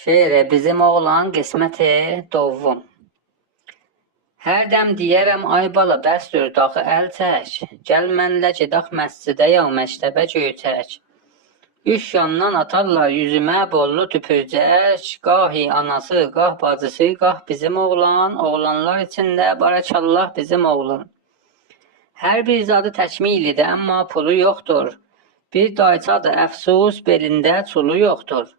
Şeire bizim oğlan qisməti dovvum. Hər dəm deyərəm ay bala bəsdir daxı əl çək. Gəl mənlə gedək məscidə ya məktəbə göyçək. Üç yandan atarlar yüzümə bollu tüpürcək. Gahi anası, qah bacısı, qah bizim oğlan. Oğlanlar içində barakallah bizim oğlan. Hər bir zadı təkmilidir, amma pulu yoxdur. Bir dayçadır əfsus, belində çulu yoxdur.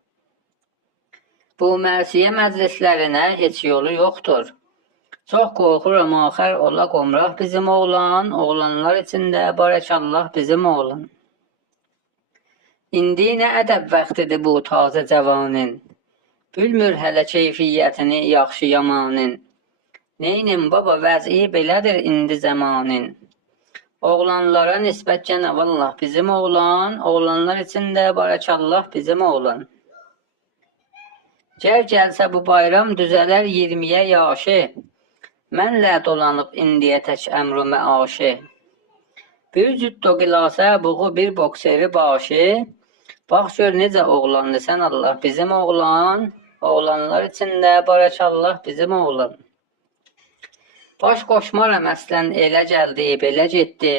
Bu mərsiyə məclislərinə heç yolu yoxdur. Çox qorxuram axır ola qomraq bizim oğlan, oğlanlar içində barakallah bizim oğlan. İndi nə ədəb vaxtidir bu tazə cavanın, bilmir hələ keyfiyyətini yaxşı yamanın. Neynim baba vəzi belədir indi zamanın. Oğlanlara nisbət gənə vallah bizim oğlan, oğlanlar içində barakallah bizim oğlan. Gəl gəlsə bu bayram düzələr 20-yə yaşı, mənlə dolanıb indiyə tək əmru məaşı. Bir cütdo qilasə buğu bir bokseri başı, bax gör necə oğlandı sən Allah bizim oğlan, oğlanlar içində barakallah bizim oğlan. Baş qoşmaram əslən elə gəldi, belə getdi,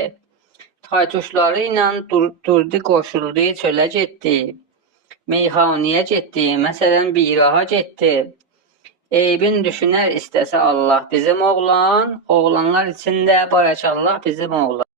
taytuşları ilə durdu qoşuldu, çölə getdi. Meyxaniyə getdi, məsələn biraha getdi. Eybin düşünər istəsə Allah bizim oğlan, oğlanlar içində barakallah bizim oğlan.